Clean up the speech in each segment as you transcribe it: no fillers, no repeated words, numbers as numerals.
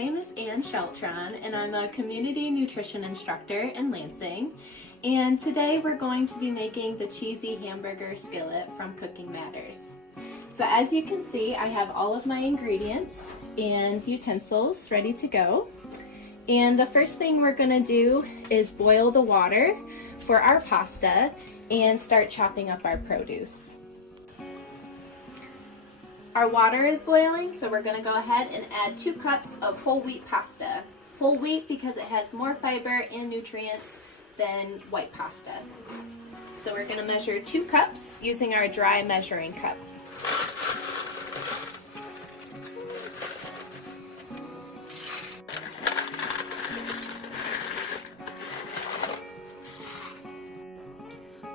name is Ann Sheltron, and I'm a community nutrition instructor in Lansing. And today we're going to be making the cheesy hamburger skillet from Cooking Matters. So as you can see, I have all of my ingredients and utensils ready to go. And the first thing we're going to do is boil the water for our pasta and start chopping up our produce. Our water is boiling, so we're going to go ahead and add 2 cups of whole wheat pasta. Whole wheat because it has more fiber and nutrients than white pasta. So we're going to measure 2 cups using our dry measuring cup.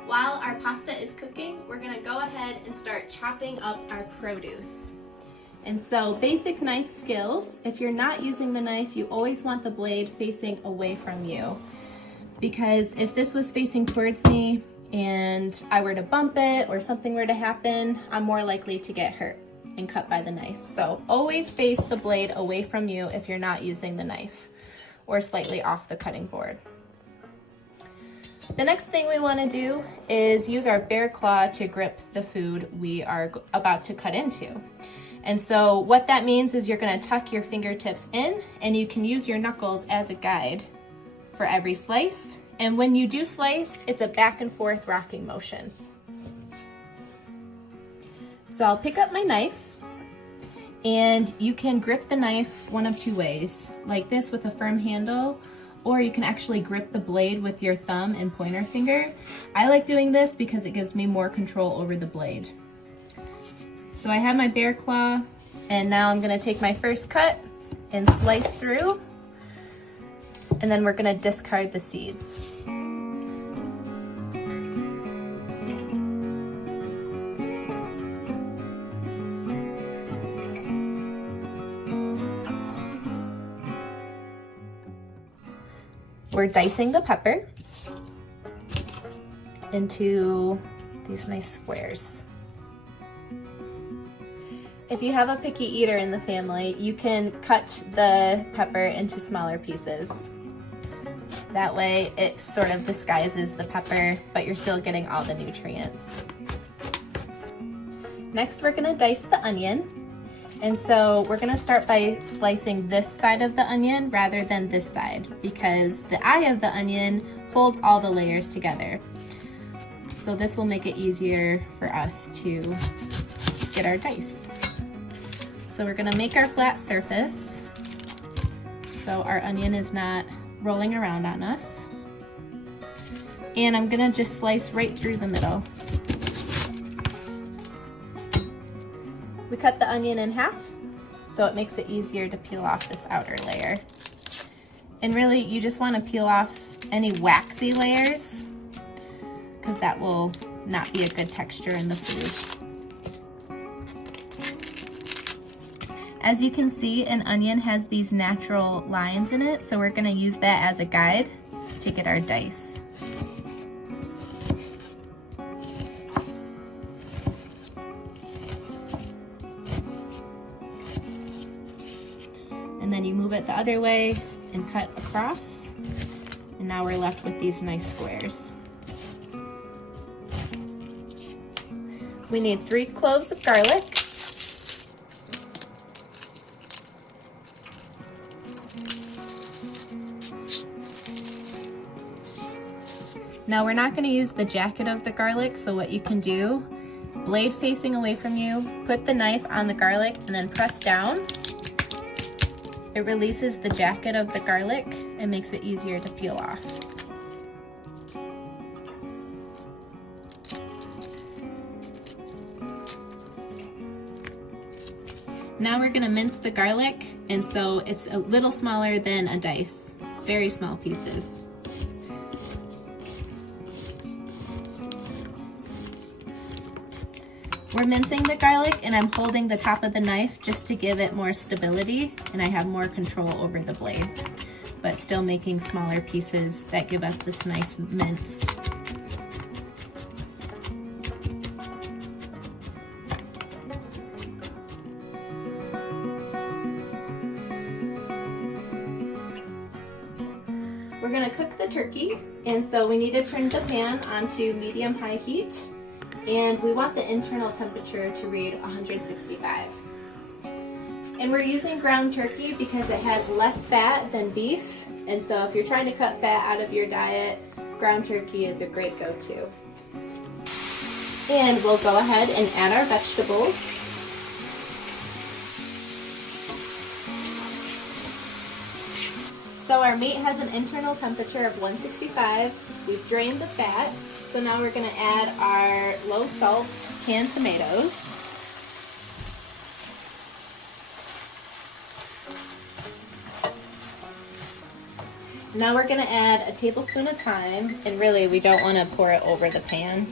While our pasta is cooking, we're going to go ahead and start chopping up our produce. And so basic knife skills, if you're not using the knife, you always want the blade facing away from you. Because if this was facing towards me and I were to bump it or something were to happen, I'm more likely to get hurt and cut by the knife. So always face the blade away from you if you're not using the knife, or slightly off the cutting board. The next thing we want to do is use our bear claw to grip the food we are about to cut into. And so what that means is you're going to tuck your fingertips in, and you can use your knuckles as a guide for every slice. And when you do slice, it's a back and forth rocking motion. So I'll pick up my knife, and you can grip the knife one of 2 ways, like this with a firm handle, or you can actually grip the blade with your thumb and pointer finger. I like doing this because it gives me more control over the blade. So I have my bear claw, and now I'm gonna take my first cut and slice through, and then we're gonna discard the seeds. We're dicing the pepper into these nice squares. If you have a picky eater in the family, you can cut the pepper into smaller pieces. That way it sort of disguises the pepper, but you're still getting all the nutrients. Next, we're gonna dice the onion. And so we're gonna start by slicing this side of the onion rather than this side, because the eye of the onion holds all the layers together. So this will make it easier for us to get our dice. So we're gonna make our flat surface so our onion is not rolling around on us. And I'm gonna just slice right through the middle. We cut the onion in half, so it makes it easier to peel off this outer layer. And really, you just want to peel off any waxy layers, because that will not be a good texture in the food. As you can see, an onion has these natural lines in it, so we're going to use that as a guide to get our dice. And then you move it the other way and cut across. And now we're left with these nice squares. We need 3 cloves of garlic. Now we're not going to use the jacket of the garlic, so what you can do, blade facing away from you, put the knife on the garlic and then press down. It releases the jacket of the garlic and makes it easier to peel off. Now we're gonna mince the garlic, and so it's a little smaller than a dice, very small pieces. We're mincing the garlic, and I'm holding the top of the knife just to give it more stability, and I have more control over the blade, but still making smaller pieces that give us this nice mince. gonna cook the turkey, and so we need to turn the pan onto medium-high heat, and we want the internal temperature to read 165. And we're using ground turkey because it has less fat than beef, and so if you're trying to cut fat out of your diet, ground turkey is a great go-to. And we'll go ahead and add our vegetables. So our meat has an internal temperature of 165. We've drained the fat. So now we're going to add our low salt canned tomatoes. Now we're going to add a tablespoon of thyme, and really we don't want to pour it over the pan.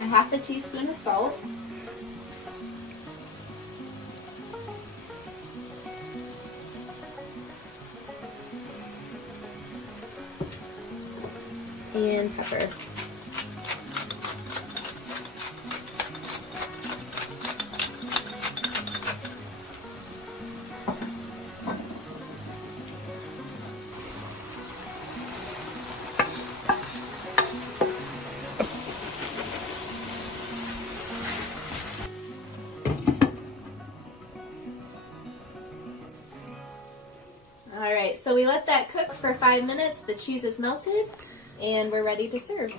A half a teaspoon of salt. And pepper. Alright, so we let that cook for 5 minutes, the cheese is melted, and we're ready to serve.